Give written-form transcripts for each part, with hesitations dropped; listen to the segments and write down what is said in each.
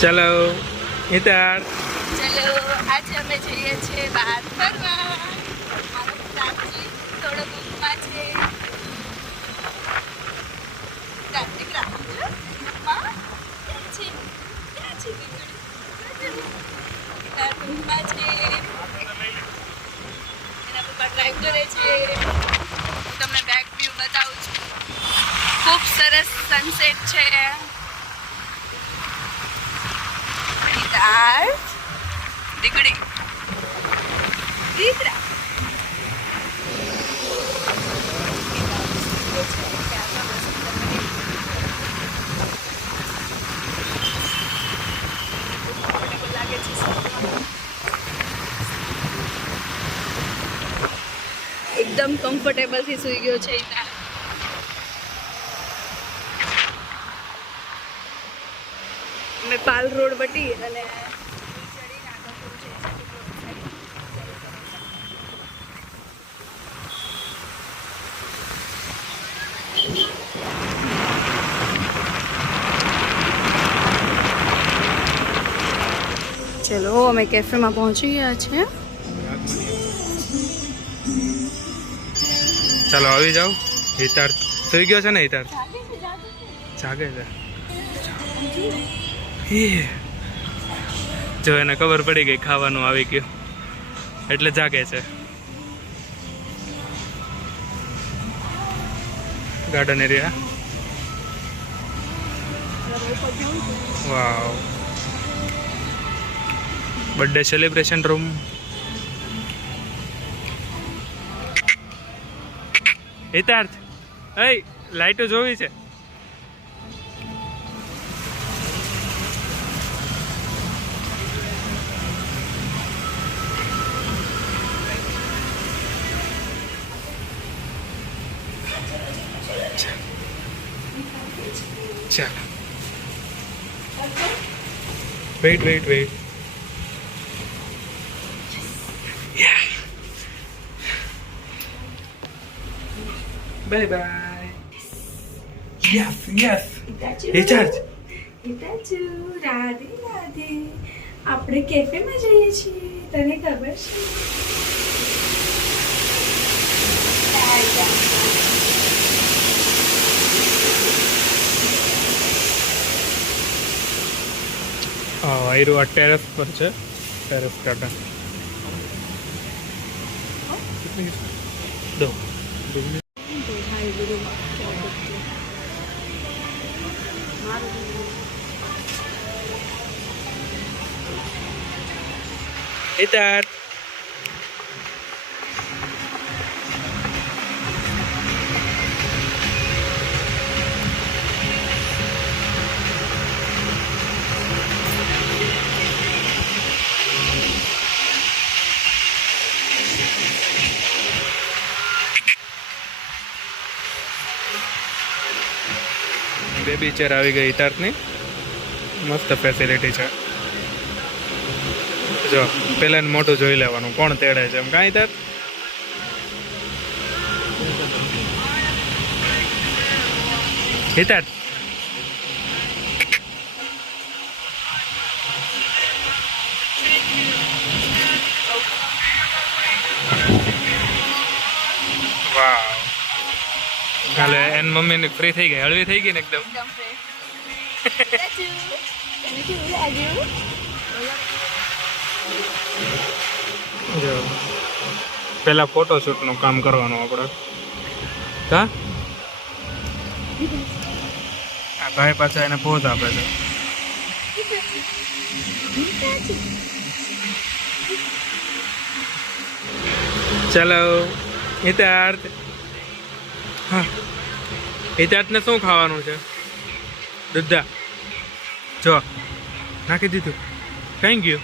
ચલો હિતાર ચલો આજે અમે જઈએ છીએ બહાર ફરવા. મારો પ્લાનથી થોડો ઊંઘમાં છે. દીકરા ક્યાં છે ઊંઘમાં છે. એના પપ્પા ડ્રાઈવ કરે છે. હું તમને બેક વ્યૂ બતાવું છું. ખૂબ સરસ સનસેટ છે. દીકરી દીકરા એકદમ કમ્ફર્ટેબલ થી સૂઈ ગયો છે. મેં પાલ રોડ બટી અને ચલો અમે કેફેમાં પહોંચી ગયા છીએ. ચાલો આવી જાઓ. હિતાર સુઈ ગયો છે ને? હિતાર જાગે છે. જો એને ખબર પડી ગઈ ખાવાનું આવી ગયું એટલે જાગે છે. Garden area. Wow. Birthday celebration room. Hitarth એ લાઈટો જોવી છે. ચાલો wait wait wait. Bye bye. Yes yes. Recharge. Hitachu Radhe Radhe. આપણે કેફેમાં જઈએ છીએ. તને ખબર છે? આયરું આ ટેરેસ પર છે. Terrace garden. દો હિતાર. બેબી ચેર આવી ગઈ હિતાર્થની. મસ્ત ફેસિલિટી છે. જો પેલા મોટું જોઈ લેવાનું કોણ તેડે છે એમ. કાંઈ હિતાર્થ હિતાર્થ વાવ. કાલે એન મમ્મીની ફ્રી થઈ ગઈ, હળવી થઈ ગઈ ને એકદમ. જો પેલા ફોટોશૂટ નું કામ કરવાનું આપણે. હા આ ભાઈ પાછા એને પોઝ આપે છે. ચાલો હિતાર્થ. હા હિતાર્થને શું ખાવાનું છે? દુધા. જો નાખી દીધું. Thank you.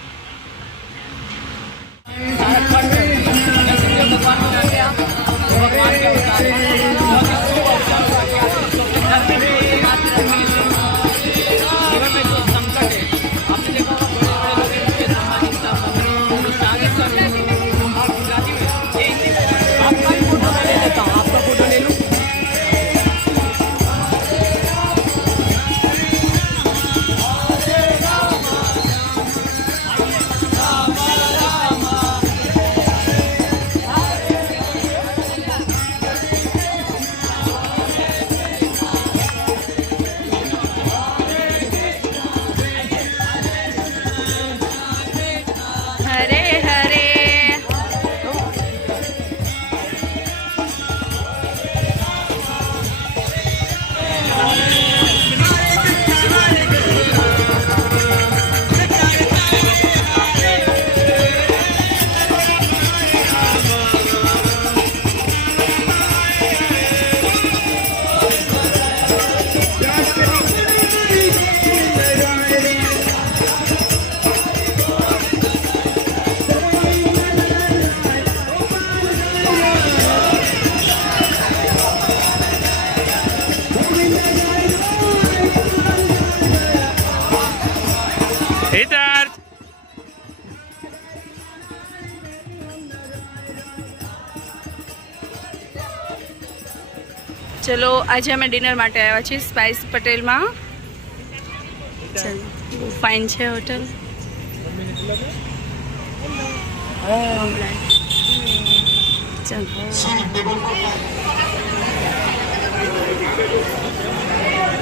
ચલો આજે અમે ડિનર માટે આવ્યા છીએ સ્પાઇસ પટેલમાં. ચલો બહુ ફાઇન છે હોટલ.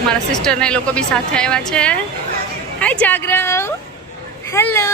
મારા સિસ્ટર ને લોકો બી સાથે આવ્યા છે. હાય જાગરવ. હેલો.